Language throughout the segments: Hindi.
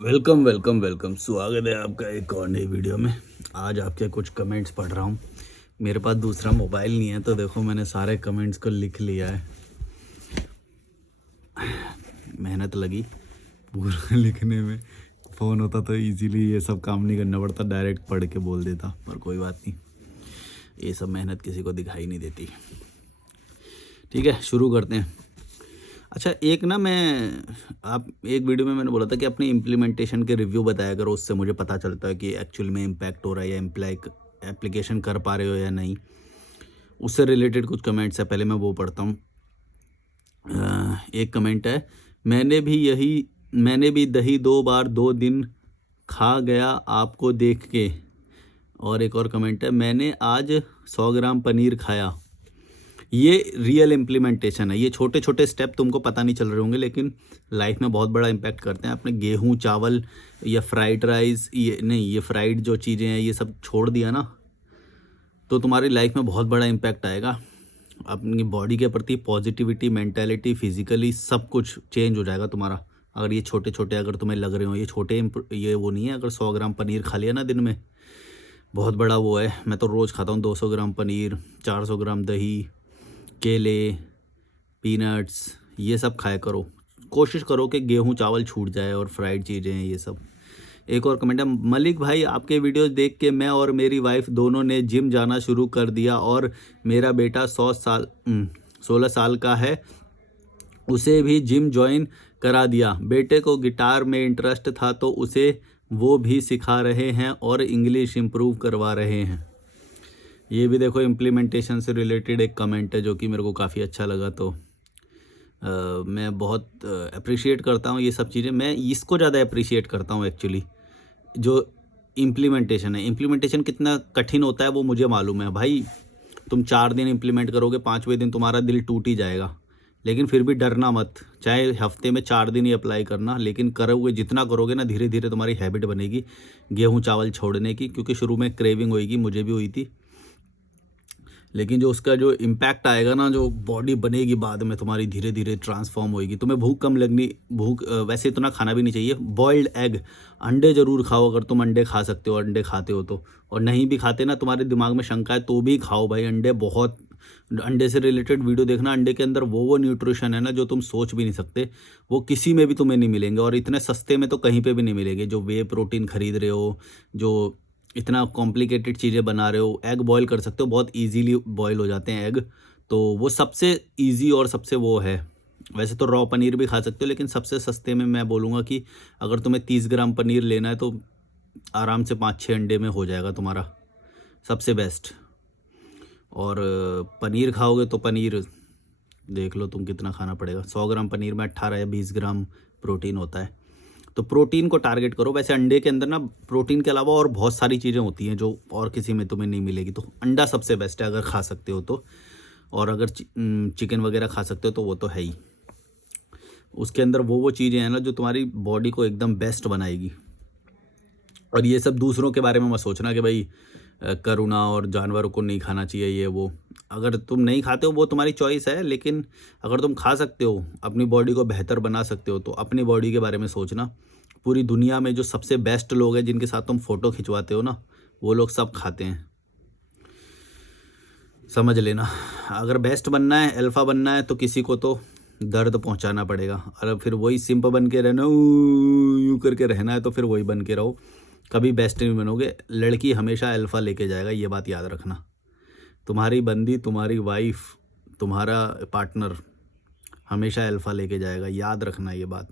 वेलकम वेलकम वेलकम, स्वागत है आपका एक और नई वीडियो में। आज आपके कुछ कमेंट्स पढ़ रहा हूँ। मेरे पास दूसरा मोबाइल नहीं है तो देखो मैंने सारे कमेंट्स को लिख लिया है। मेहनत लगी पूरा लिखने में। फ़ोन होता तो इजीली ये सब काम नहीं करना पड़ता, डायरेक्ट पढ़ के बोल देता, पर कोई बात नहीं, ये सब मेहनत किसी को दिखाई नहीं देती। ठीक है, शुरू करते हैं। अच्छा, एक ना आप एक वीडियो में मैंने बोला था कि अपनी इम्प्लीमेंटेशन के रिव्यू बताया करो, उससे मुझे पता चलता है कि एक्चुअल में इम्पैक्ट हो रहा है या एप्लीकेशन कर पा रहे हो या नहीं। उससे रिलेटेड कुछ कमेंट्स है, पहले मैं वो पढ़ता हूँ। एक कमेंट है, मैंने भी दही 2 बार 2 दिन खा गया आपको देख के। और एक और कमेंट है, मैंने आज 100 ग्राम पनीर खाया। ये रियल इम्प्लीमेंटेशन है। ये छोटे छोटे स्टेप तुमको पता नहीं चल रहे होंगे, लेकिन लाइफ में बहुत बड़ा इम्पैक्ट करते हैं। आपने गेहूं चावल या फ्राइड राइस, ये फ्राइड जो चीज़ें हैं ये सब छोड़ दिया ना, तो तुम्हारी लाइफ में बहुत बड़ा इम्पैक्ट आएगा। अपनी बॉडी के प्रति पॉजिटिविटी, मेंटालिटी, फिजिकली सब कुछ चेंज हो जाएगा तुम्हारा। अगर ये छोटे छोटे अगर तुम्हें लग रहे हो, ये छोटे ये वो नहीं है। अगर 100 ग्राम पनीर खा लिया ना दिन में, बहुत बड़ा वो है। मैं तो रोज़ खाता हूँ 200 ग्राम पनीर, 400 ग्राम दही, केले, पीनट्स, ये सब खाया करो। कोशिश करो कि गेहूं चावल छूट जाए और फ्राइड चीज़ें हैं ये सब। एक और कमेंट है, मलिक भाई आपके वीडियोस देख के मैं और मेरी वाइफ दोनों ने जिम जाना शुरू कर दिया और मेरा बेटा 16 साल का है, उसे भी जिम ज्वाइन करा दिया। बेटे को गिटार में इंटरेस्ट था तो उसे वो भी सिखा रहे हैं और इंग्लिश इम्प्रूव करवा रहे हैं। ये भी देखो इम्प्लीमेंटेशन से रिलेटेड एक कमेंट है जो कि मेरे को काफ़ी अच्छा लगा। तो मैं बहुत अप्रिशिएट करता हूँ ये सब चीज़ें। मैं इसको ज़्यादा अप्रिशिएट करता हूँ एक्चुअली, जो इम्प्लीमेंटेशन है। इम्प्लीमेंटेशन कितना कठिन होता है वो मुझे मालूम है भाई। तुम 4 दिन इम्प्लीमेंट करोगे, 5वें दिन तुम्हारा दिल टूट ही जाएगा, लेकिन फिर भी डरना मत। चाहे हफ्ते में 4 दिन ही अप्लाई करना, लेकिन करोगे, जितना करोगे ना, धीरे धीरे तुम्हारी हैबिट बनेगी गेहूँ चावल छोड़ने की। क्योंकि शुरू में क्रेविंग होएगी, मुझे भी हुई थी, लेकिन जो उसका जो इम्पैक्ट आएगा ना, जो बॉडी बनेगी बाद में तुम्हारी, धीरे धीरे ट्रांसफॉर्म होएगी। तुम्हें भूख कम लगनी। वैसे इतना खाना भी नहीं चाहिए। बॉइल्ड एग, अंडे ज़रूर खाओ अगर तुम अंडे खा सकते हो, अंडे खाते हो तो। और नहीं भी खाते ना, तुम्हारे दिमाग में शंका है, तो भी खाओ भाई अंडे। बहुत अंडे से रिलेटेड वीडियो देखना। अंडे के अंदर वो न्यूट्रिशन है ना जो तुम सोच भी नहीं सकते, वो किसी में भी तुम्हें नहीं मिलेंगे, और इतने सस्ते में तो कहीं पे भी नहीं मिलेंगे। जो वे प्रोटीन खरीद रहे हो, जो इतना कॉम्प्लिकेटेड चीज़ें बना रहे हो, एग बॉयल कर सकते हो, बहुत इजीली बॉयल हो जाते हैं एग। तो वो सबसे इजी और सबसे वो है। वैसे तो रॉ पनीर भी खा सकते हो, लेकिन सबसे सस्ते में मैं बोलूँगा कि अगर तुम्हें 30 ग्राम पनीर लेना है तो आराम से 5-6 अंडे में हो जाएगा तुम्हारा, सबसे बेस्ट। और पनीर खाओगे तो पनीर देख लो तुम कितना खाना पड़ेगा। 100 ग्राम पनीर में 18 या 20 ग्राम प्रोटीन होता है। तो प्रोटीन को टारगेट करो। वैसे अंडे के अंदर ना प्रोटीन के अलावा और बहुत सारी चीज़ें होती हैं जो और किसी में तुम्हें नहीं मिलेगी। तो अंडा सबसे बेस्ट है अगर खा सकते हो तो। और अगर चिकन वगैरह खा सकते हो तो वो तो है ही। उसके अंदर वो चीज़ें हैं ना जो तुम्हारी बॉडी को एकदम बेस्ट बनाएगी। और ये सब दूसरों के बारे में मत सोचना कि भाई करुणा और जानवरों को नहीं खाना चाहिए, ये वो। अगर तुम नहीं खाते हो वो तुम्हारी चॉइस है, लेकिन अगर तुम खा सकते हो, अपनी बॉडी को बेहतर बना सकते हो, तो अपनी बॉडी के बारे में सोचना। पूरी दुनिया में जो सबसे बेस्ट लोग हैं जिनके साथ तुम फ़ोटो खिंचवाते हो ना, वो लोग सब खाते हैं, समझ लेना। अगर बेस्ट बनना है, अल्फ़ा बनना है, तो किसी को तो दर्द पहुंचाना पड़ेगा। और फिर वही सिंप बन के रहना, यूँ करके रहना है, तो फिर वही बन के रहो, कभी बेस्ट नहीं बनोगे। लड़की हमेशा अल्फ़ा लेके जाएगा, ये बात याद रखना। तुम्हारी बंदी, तुम्हारी वाइफ, तुम्हारा पार्टनर हमेशा अल्फ़ा लेके जाएगा, याद रखना ये बात।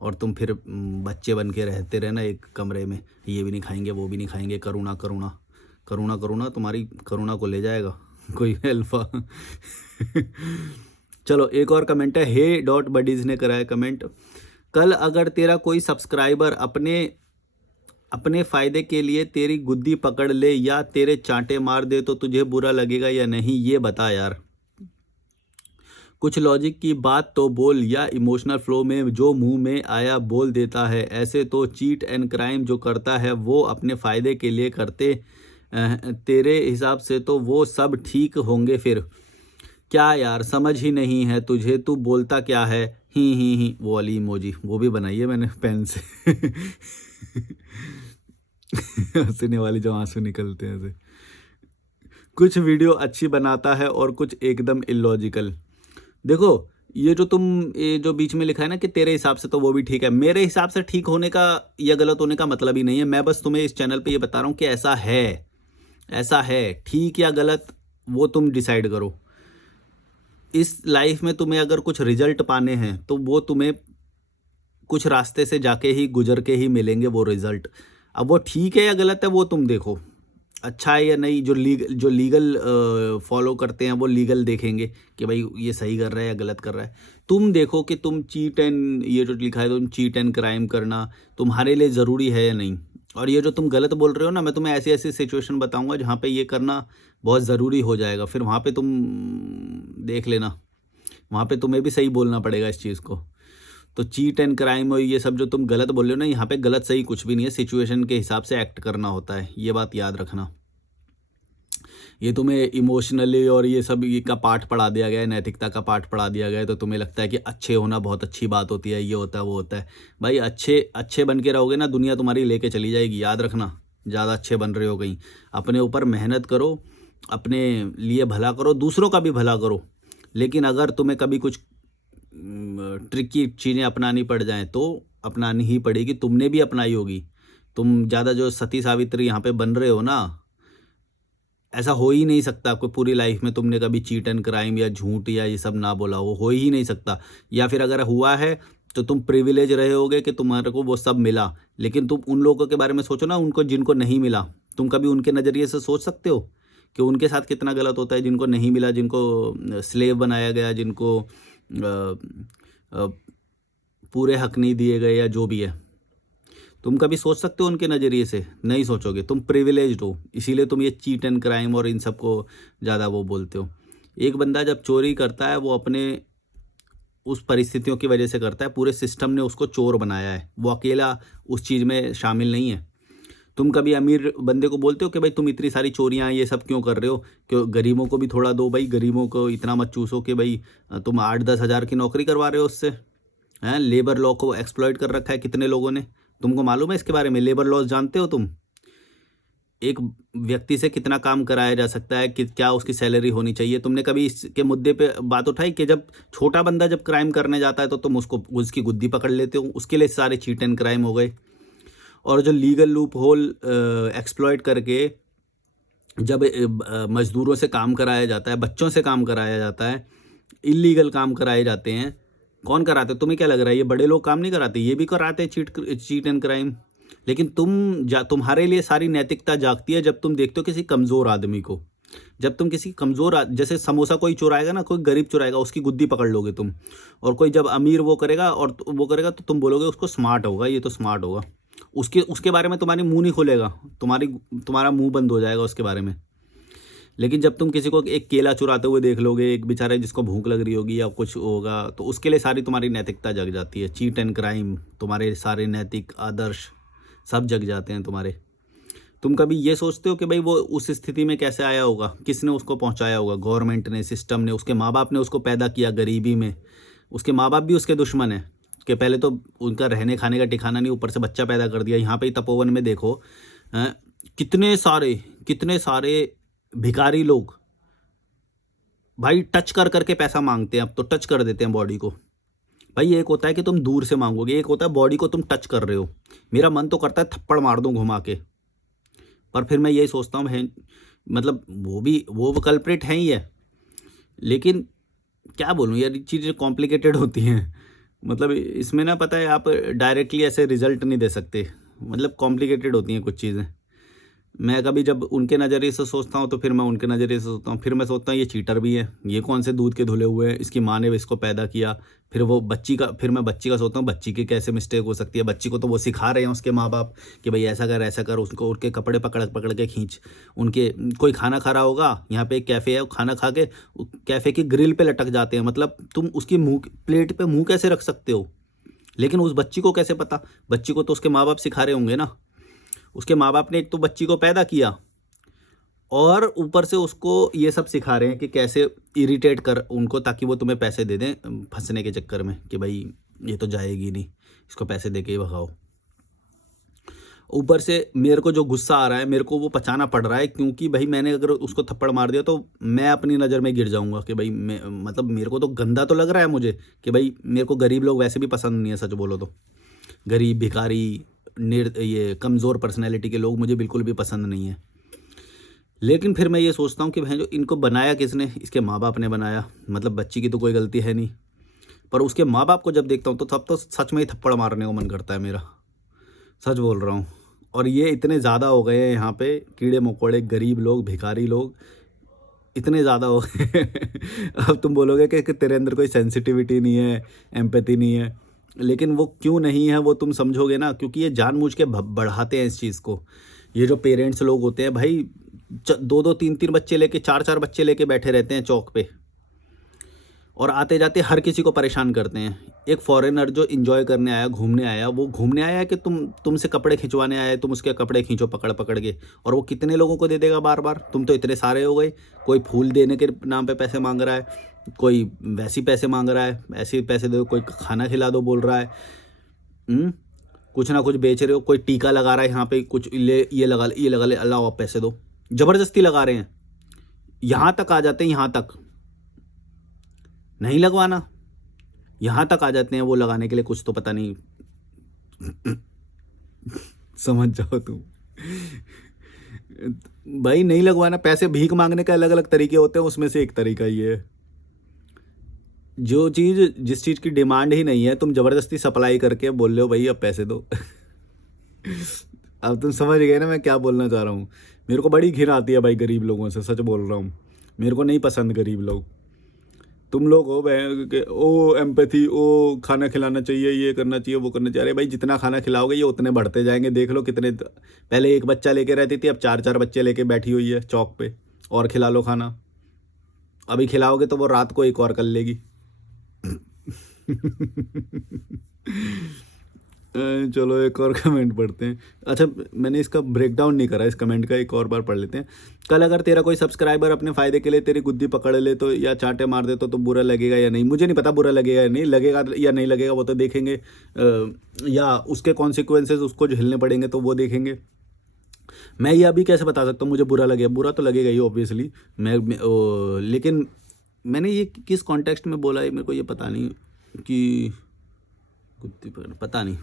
और तुम फिर बच्चे बन के रहते रहना एक कमरे में, ये भी नहीं खाएंगे, वो भी नहीं खाएंगे, करुणा करुणा करुणा करुणा, तुम्हारी करुणा को ले जाएगा कोई अल्फ़ा। चलो, एक और कमेंट है, हे डॉट बडीज़ ने कराया कमेंट, कल अगर तेरा कोई सब्सक्राइबर अपने अपने फ़ायदे के लिए तेरी गुद्दी पकड़ ले या तेरे चांटे मार दे तो तुझे बुरा लगेगा या नहीं, ये बता यार। कुछ लॉजिक की बात तो बोल, या इमोशनल फ्लो में जो मुंह में आया बोल देता है। ऐसे तो चीट एंड क्राइम जो करता है वो अपने फ़ायदे के लिए करते। तेरे हिसाब से तो वो सब ठीक होंगे फिर। क्या यार समझ ही नहीं है तुझे, तू बोलता क्या है, ही वो वाली इमोजी वो भी बनाई है मैंने पेन से। हंसने वाली जो आंसू निकलते हैं ऐसे। कुछ वीडियो अच्छी बनाता है और कुछ एकदम इलॉजिकल। देखो ये जो बीच में लिखा है ना कि तेरे हिसाब से तो वो भी ठीक है, मेरे हिसाब से ठीक होने का या गलत होने का मतलब ही नहीं है। मैं बस तुम्हें इस चैनल पे ये बता रहा हूँ कि ऐसा है, ठीक या गलत वो तुम डिसाइड करो। इस लाइफ में तुम्हें अगर कुछ रिजल्ट पाने हैं तो वो तुम्हें कुछ रास्ते से जाके ही गुजर के ही मिलेंगे वो रिजल्ट। अब वो ठीक है या गलत है वो तुम देखो, अच्छा है या नहीं। जो लीगल फॉलो करते हैं वो लीगल देखेंगे कि भाई ये सही कर रहा है या गलत कर रहा है। तुम देखो कि तुम चीट एंड ये जो लिखा है तुम चीट एंड क्राइम करना तुम्हारे लिए ज़रूरी है या नहीं। और ये जो तुम गलत बोल रहे हो ना, मैं तुम्हें ऐसी ऐसी सिचुएशन बताऊंगा जहाँ पे ये करना बहुत ज़रूरी हो जाएगा। फिर वहाँ पे तुम देख लेना, वहाँ पे तुम्हें भी सही बोलना पड़ेगा इस चीज़ को। तो चीट एंड क्राइम और ये सब जो तुम गलत बोल रहे हो ना, यहाँ पे गलत सही कुछ भी नहीं है, सिचुएशन के हिसाब से एक्ट करना होता है, ये बात याद रखना। ये तुम्हें इमोशनली और ये सब ये का पाठ पढ़ा दिया गया है, नैतिकता का पाठ पढ़ा दिया गया है, तो तुम्हें लगता है कि अच्छे होना बहुत अच्छी बात होती है, ये होता है वो होता है। भाई अच्छे बन के रहोगे ना, दुनिया तुम्हारी लेके चली जाएगी, याद रखना। ज़्यादा अच्छे बन रहे हो कहीं, अपने ऊपर मेहनत करो, अपने लिए भला करो, दूसरों का भी भला करो। लेकिन अगर तुम्हें कभी कुछ ट्रिकी चीज़ें अपनानी पड़ जाएं तो अपनानी ही पड़ेगी, तुमने भी अपनाई होगी। तुम ज़्यादा जो सती सावित्री यहाँ पे बन रहे हो ना, ऐसा हो ही नहीं सकता। आपको पूरी लाइफ में तुमने कभी चीट एंड क्राइम या झूठ या ये सब ना बोला हो ही नहीं सकता। या फिर अगर हुआ है तो तुम प्रिविलेज रहे होगे कि तुम्हारे को वो सब मिला। लेकिन तुम उन लोगों के बारे में सोचो ना, उनको जिनको नहीं मिला, तुम कभी उनके नज़रिए से सोच सकते हो कि उनके साथ कितना गलत होता है, जिनको नहीं मिला, जिनको स्लेव बनाया गया, जिनको अ, पूरे हक नहीं दिए गए या जो भी है। तुम कभी सोच सकते हो उनके नज़रिए से? नहीं सोचोगे, तुम प्रिविलेज्ड हो, इसीलिए तुम ये चीट एंड क्राइम और इन सब को ज़्यादा वो बोलते हो। एक बंदा जब चोरी करता है वो अपने उस परिस्थितियों की वजह से करता है, पूरे सिस्टम ने उसको चोर बनाया है, वो अकेला उस चीज़ में शामिल नहीं है। तुम कभी अमीर बंदे को बोलते हो कि भाई तुम इतनी सारी चोरियाँ ये सब क्यों कर रहे हो, क्यों गरीबों को भी थोड़ा दो भाई, गरीबों को इतना मत चूसो कि भाई तुम 8-10 हज़ार की नौकरी करवा रहे हो उससे। हैं, लेबर लॉ को एक्सप्लॉइट कर रखा है कितने लोगों ने, तुमको मालूम है इसके बारे में? लेबर लॉज जानते हो तुम? एक व्यक्ति से कितना काम कराया जा सकता है, कि क्या उसकी सैलरी होनी चाहिए? तुमने कभी इसके मुद्दे पे बात उठाई कि जब छोटा बंदा जब क्राइम करने जाता है तो तुम उसको उसकी गुद्दी पकड़ लेते हो, उसके लिए सारे चीट एंड क्राइम हो गए। और जो लीगल लूप होल एक्सप्लॉइट करके जब मज़दूरों से काम कराया जाता है, बच्चों से काम कराया जाता है, इल्लीगल काम कराए जाते हैं, कौन कराते हैं? तुम्हें क्या लग रहा है ये बड़े लोग काम नहीं कराते? ये भी कराते हैं चीट एंड क्राइम। लेकिन तुम्हारे लिए सारी नैतिकता जागती है जब तुम देखते हो किसी कमज़ोर आदमी को। जब तुम किसी जैसे समोसा कोई चुराएगा ना, कोई गरीब चुराएगा, उसकी गुद्दी पकड़ लोगे तुम। और कोई जब अमीर वो करेगा और वो करेगा तो तुम बोलोगे उसको स्मार्ट होगा, ये तो स्मार्ट होगा। उसके बारे में तुम्हारी मुंह नहीं खुलेगा, तुम्हारा मुंह बंद हो जाएगा उसके बारे में। लेकिन जब तुम किसी को एक केला चुराते हुए देख लोगे, एक बेचारे जिसको भूख लग रही होगी या कुछ होगा, तो उसके लिए सारी तुम्हारी नैतिकता जग जाती है। चीट एंड क्राइम, तुम्हारे सारे नैतिक आदर्श सब जग जाते हैं तुम्हारे। तुम कभी ये सोचते हो कि भाई वो उस स्थिति में कैसे आया होगा, किसने उसको पहुंचाया होगा? गवर्नमेंट ने, सिस्टम ने, उसके माँ बाप ने उसको पैदा किया गरीबी में। उसके माँ बाप भी उसके दुश्मन हैं कि पहले तो उनका रहने खाने का ठिकाना नहीं, ऊपर से बच्चा पैदा कर दिया। यहाँ पे ही तपोवन में देखो, कितने सारे भिखारी लोग भाई टच कर करके पैसा मांगते हैं। अब तो टच कर देते हैं बॉडी को। भाई एक होता है कि तुम दूर से मांगोगे, एक होता है बॉडी को तुम टच कर रहे हो। मेरा मन तो करता है थप्पड़ मार दूं घुमा के, पर फिर मैं यही सोचता हूँ मतलब वो कल्प्रिट है ही है। लेकिन क्या बोलूँ यार, ये चीज़ें कॉम्प्लिकेटेड होती हैं। मतलब इसमें ना, पता है, आप डायरेक्टली ऐसे रिजल्ट नहीं दे सकते, मतलब कॉम्प्लिकेटेड होती हैं कुछ चीज़ें। मैं कभी जब उनके नज़रिए से सोचता हूँ तो फिर मैं उनके नज़रिए से सोचता हूँ, फिर मैं सोचता हूँ ये चीटर भी है, ये कौन से दूध के धुले हुए हैं, इसकी माँ ने इसको पैदा किया। फिर मैं बच्ची का सोचता हूँ, बच्ची की कैसे मिस्टेक हो सकती है? बच्ची को तो वो सिखा रहे हैं उसके माँ बाप कि भाई ऐसा कर, उसको उनके कपड़े पकड़ पकड़ के खींच। उनके कोई खाना खा रहा होगा, यहाँ पे एक कैफ़े है, खाना खा के कैफ़े की ग्रिल पे लटक जाते हैं। मतलब तुम उसकी प्लेट पे मुँह कैसे रख सकते हो? लेकिन उस बच्ची को कैसे पता? बच्ची को तो उसके माँ बाप सिखा रहे होंगे ना। उसके माँ बाप ने एक तो बच्ची को पैदा किया, और ऊपर से उसको ये सब सिखा रहे हैं कि कैसे इरिटेट कर उनको ताकि वो तुम्हें पैसे दे दें फंसने के चक्कर में कि भाई ये तो जाएगी नहीं, इसको पैसे दे के ही भगाओ। ऊपर से मेरे को जो गुस्सा आ रहा है मेरे को वो पचाना पड़ रहा है, क्योंकि भाई मैंने अगर उसको थप्पड़ मार दिया तो मैं अपनी नज़र में गिर जाऊंगा कि भाई मैं मतलब मेरे को तो गंदा तो लग रहा है मुझे कि भाई मेरे को गरीब लोग वैसे भी पसंद नहीं है, सच बोलो तो गरीब भिखारी ये कमज़ोर पर्सनैलिटी के लोग मुझे बिल्कुल भी पसंद नहीं है। लेकिन फिर मैं ये सोचता हूँ कि भाई जो इनको बनाया किसने, इसके माँ बाप ने बनाया, मतलब बच्ची की तो कोई गलती है नहीं, पर उसके माँ बाप को जब देखता हूँ तो तब तो सच में ही थप्पड़ मारने को मन करता है मेरा, सच बोल रहा हूँ। और ये इतने ज़्यादा हो गए हैं यहाँ पे, कीड़े मकोड़े गरीब लोग भिखारी लोग इतने ज़्यादा हो गए अब तुम बोलोगे कि तेरे अंदर कोई सेंसिटिविटी नहीं है, एम्पैथी नहीं है, लेकिन वो क्यों नहीं है वो तुम समझोगे ना, क्योंकि ये जानबूझ के बढ़ाते हैं इस चीज़ को। ये जो पेरेंट्स लोग होते हैं भाई, दो दो तीन तीन बच्चे लेके चार चार बच्चे लेके बैठे रहते हैं चौक पे और आते जाते हर किसी को परेशान करते हैं। एक फॉरेनर जो एंजॉय करने आया, घूमने आया, वो घूमने आया कि तुमसे कपड़े खिंचवाने आया, तुम उसके कपड़े खींचो पकड़ पकड़ के, और वो कितने लोगों को दे देगा बार बार, तुम तो इतने सारे हो गए। कोई फूल देने के नाम पे पैसे मांग रहा है, कोई वैसी पैसे मांग रहा है, ऐसे पैसे दो, कोई खाना खिला दो बोल रहा है, कुछ ना कुछ बेच रहे हो, कोई टीका लगा रहा है यहाँ पे, कुछ ले ये लगा ले, अल्लाह आप पैसे दो, ज़बरदस्ती लगा रहे हैं। यहाँ तक आ जाते हैं, यहाँ तक नहीं लगवाना, यहाँ तक आ जाते हैं वो लगाने के लिए, कुछ तो पता नहीं समझ जाओ तुम भाई नहीं लगवाना। पैसे भीख मांगने के अलग अलग तरीके होते हैं, उसमें से एक तरीका ये है। जो चीज़ जिस चीज़ की डिमांड ही नहीं है तुम ज़बरदस्ती सप्लाई करके बोल रहे हो भाई अब पैसे दो अब तुम समझ गए ना मैं क्या बोलना चाह रहा हूँ। मेरे को बड़ी घिन आती है भाई गरीब लोगों से, सच बोल रहा हूँ, मेरे को नहीं पसंद गरीब लोग। तुम लोग हो ओ एम्पैथी, ओ खाना खिलाना चाहिए, ये करना चाहिए, वो करना चाहिए। अरे भाई जितना खाना खिलाओगे ये उतने बढ़ते जाएंगे, देख लो कितने, पहले एक बच्चा लेके रहती थी, अब चार चार बच्चे लेके बैठी हुई है चौक पे, और खिला लो खाना। अभी खिलाओगे तो वो रात को एक और कर लेगी चलो एक और कमेंट पढ़ते हैं। अच्छा मैंने इसका ब्रेकडाउन नहीं करा, इस कमेंट का एक और बार पढ़ लेते हैं। कल अगर तेरा कोई सब्सक्राइबर अपने फ़ायदे के लिए तेरी गुद्दी पकड़ ले तो या चांटे मार दे तो बुरा लगेगा या नहीं? मुझे नहीं पता बुरा लगेगा या नहीं, लगेगा या नहीं लगेगा वो तो देखेंगे, या उसके कॉन्सिक्वेंसेस उसको झेलने पड़ेंगे तो वो देखेंगे। मैं ये अभी कैसे बता सकता हूँ मुझे बुरा लगेगा? बुरा तो लगेगा ही ऑब्वियसली। लेकिन मैंने ये किस कॉन्टेक्स्ट में बोला है मेरे को ये पता नहीं, कि गुद्दी पकड़ पता नहीं,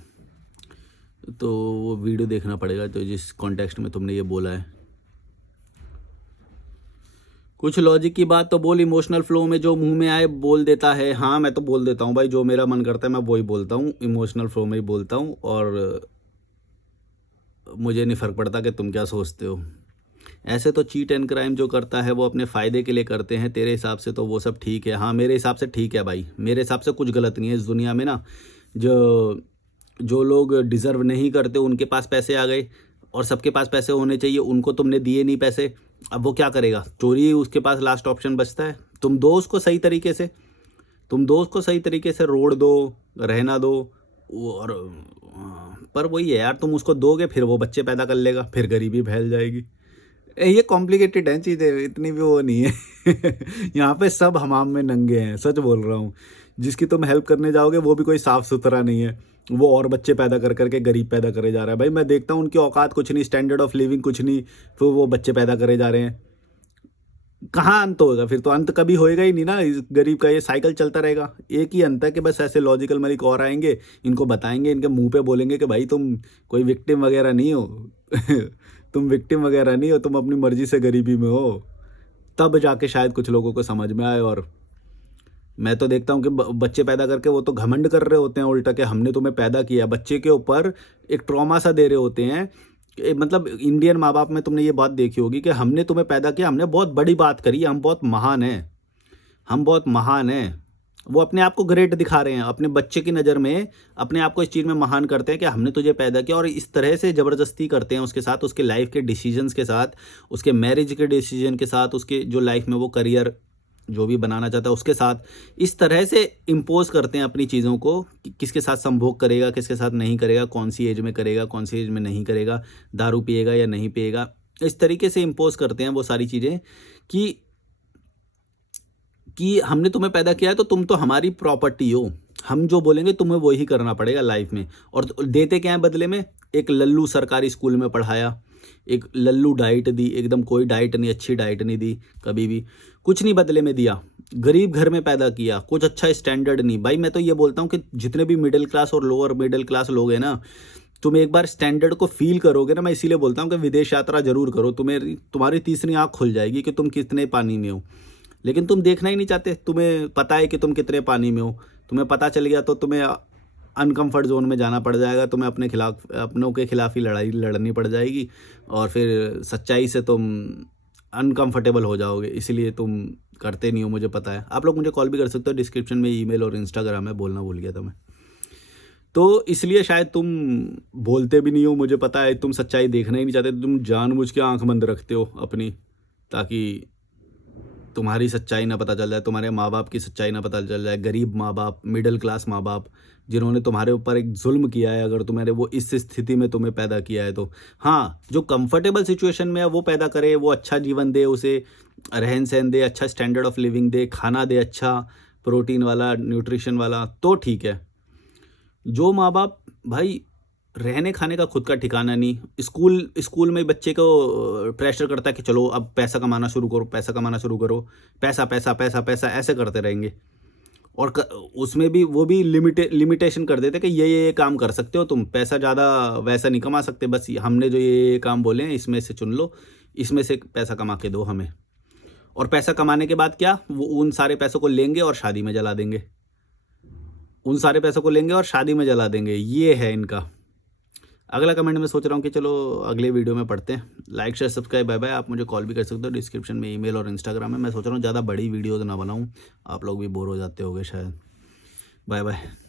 तो वो वीडियो देखना पड़ेगा तो जिस कॉन्टेक्स्ट में तुमने ये बोला है। कुछ लॉजिक की बात तो बोल, इमोशनल फ्लो में जो मुंह में आए बोल देता है। हाँ मैं तो बोल देता हूँ भाई, जो मेरा मन करता है मैं वही बोलता हूँ, इमोशनल फ्लो में ही बोलता हूँ, और मुझे नहीं फ़र्क पड़ता कि तुम क्या सोचते हो। ऐसे तो चीट एंड क्राइम जो करता है वो अपने फ़ायदे के लिए करते हैं, तेरे हिसाब से तो वो सब ठीक है। हाँ मेरे हिसाब से ठीक है भाई, मेरे हिसाब से कुछ गलत नहीं है इस दुनिया में ना। जो लोग डिज़र्व नहीं करते उनके पास पैसे आ गए, और सबके पास पैसे होने चाहिए, उनको तुमने दिए नहीं पैसे, अब वो क्या करेगा? चोरी उसके पास लास्ट ऑप्शन बचता है। तुम दो उसको सही तरीके से, रोड दो, रहना दो, और पर वही है यार, तुम उसको दोगे फिर वो बच्चे पैदा कर लेगा, फिर गरीबी फैल जाएगी। ये कॉम्प्लिकेटेड है चीज़ें, इतनी भी वो नहीं है यहाँ पे सब हमाम में नंगे हैं, सच बोल रहा हूँ। जिसकी तुम हेल्प करने जाओगे वो भी कोई साफ़ सुथरा नहीं है, वो और बच्चे पैदा कर करके गरीब पैदा करे जा रहा है। भाई मैं देखता हूँ उनकी औकात कुछ नहीं, स्टैंडर्ड ऑफ लिविंग कुछ नहीं, फिर वो बच्चे पैदा करे जा रहे हैं। कहाँ अंत होगा? फिर तो अंत कभी होएगा ही नहीं ना, इस गरीब का ये साइकिल चलता रहेगा। एक ही अंत है कि बस ऐसे लॉजिकल मलिक और आएंगे, इनको बताएंगे, इनके मुंह पे बोलेंगे कि भाई तुम कोई विक्टिम वगैरह नहीं हो तुम विक्टिम वगैरह नहीं हो, तुम अपनी मर्जी से गरीबी में हो, तब जाके शायद कुछ लोगों को समझ में आए। और मैं तो देखता हूँ कि बच्चे पैदा करके वो तो घमंड कर रहे होते हैं उल्टा कि हमने तुम्हें पैदा किया, बच्चे के ऊपर एक ट्रॉमा सा दे रहे होते हैं। मतलब इंडियन माँ बाप में तुमने ये बात देखी होगी कि हमने तुम्हें पैदा किया, हमने बहुत बड़ी बात करी, हम बहुत महान हैं, हम बहुत महान हैं। वो अपने आप को ग्रेट दिखा रहे हैं, अपने बच्चे की नज़र में अपने आप को इस चीज़ में महान करते हैं कि हमने तुझे पैदा किया, और इस तरह से ज़बरदस्ती करते हैं उसके साथ, उसके लाइफ के डिसीजंस के साथ, उसके मैरिज के डिसीजन के साथ, उसके जो लाइफ में वो करियर जो भी बनाना चाहता है उसके साथ, इस तरह से इम्पोज करते हैं अपनी चीज़ों को कि किसके साथ संभोग करेगा, किसके साथ नहीं करेगा, कौन सी एज में करेगा, कौन सी एज में नहीं करेगा, दारू पिएगा या नहीं पिएगा। इस तरीके से इम्पोज करते हैं वो सारी चीज़ें कि हमने तुम्हें पैदा किया है तो तुम तो हमारी प्रॉपर्टी हो, हम जो बोलेंगे तुम्हें वही करना पड़ेगा लाइफ में। और देते क्या है बदले में? एक लल्लू सरकारी स्कूल में पढ़ाया, एक लल्लू डाइट दी, एकदम कोई डाइट नहीं, अच्छी डाइट नहीं दी कभी भी, कुछ नहीं बदले में दिया। गरीब घर में पैदा किया, कुछ अच्छा स्टैंडर्ड नहीं। भाई मैं तो ये बोलता हूँ कि जितने भी मिडिल क्लास और लोअर मिडिल क्लास लोग हैं ना, तुम एक बार स्टैंडर्ड को फील करोगे ना, मैं इसीलिए बोलता हूँ कि विदेश यात्रा जरूर करो, तुम्हारी तीसरी आँख खुल जाएगी कि तुम कितने पानी में हो। लेकिन तुम देखना ही नहीं चाहते, तुम्हें पता है कि तुम कितने पानी में हो, तुम्हें पता चल गया तो तुम्हें अनकंफर्ट जोन में जाना पड़ जाएगा, तुम्हें अपनों के खिलाफ ही लड़ाई लड़नी पड़ जाएगी और फिर सच्चाई से तुम अनकंफर्टेबल हो जाओगे, इसीलिए तुम करते नहीं हो, मुझे पता है। आप लोग मुझे कॉल भी कर सकते हो, डिस्क्रिप्शन में ईमेल और इंस्टाग्राम है, बोलना भूल गया था मैं। तो इसलिए शायद तुम बोलते भी नहीं हो, मुझे पता है, तुम सच्चाई देखना ही नहीं चाहते, तुम जानबूझ के आंख बंद रखते हो अपनी, ताकि तुम्हारी सच्चाई ना पता चल जाए, तुम्हारे माँ बाप की सच्चाई ना पता चल जाए। गरीब माँ बाप, मिडिल क्लास माँ बाप, जिन्होंने तुम्हारे ऊपर एक जुल्म किया है, अगर तुम्हारे वो इस स्थिति में तुम्हें पैदा किया है तो हाँ, जो कंफर्टेबल सिचुएशन में है वो पैदा करे, वो अच्छा जीवन दे, उसे रहन सहन दे, अच्छा स्टैंडर्ड ऑफ लिविंग दे, खाना दे अच्छा प्रोटीन वाला, न्यूट्रिशन वाला, तो ठीक है। जो माँ बाप भाई रहने खाने का खुद का ठिकाना नहीं, स्कूल में बच्चे को प्रेशर करता है कि चलो अब पैसा कमाना शुरू करो, पैसा कमाना शुरू करो, पैसा पैसा पैसा पैसा ऐसे करते रहेंगे। और उसमें भी वो भी लिमिटेशन कर देते कि ये काम कर सकते हो तुम, पैसा ज़्यादा वैसा नहीं कमा सकते, बस हमने जो ये काम बोले हैं इसमें से चुन लो, इसमें से पैसा कमा के दो हमें। और पैसा कमाने के बाद क्या, वो उन सारे पैसों को लेंगे और शादी में जला देंगे, उन सारे पैसों को लेंगे और शादी में जला देंगे। ये है इनका। अगला कमेंट में सोच रहा हूँ कि चलो अगले वीडियो में पढ़ते हैं। Like share subscribe, bye bye. आप मुझे कॉल भी कर सकते हो, डिस्क्रिप्शन में ईमेल और इंस्टाग्राम है। मैं सोच रहा हूँ ज़्यादा बड़ी वीडियोज़ ना बनाऊँ, आप लोग भी बोर हो जाते होगे शायद। Bye bye.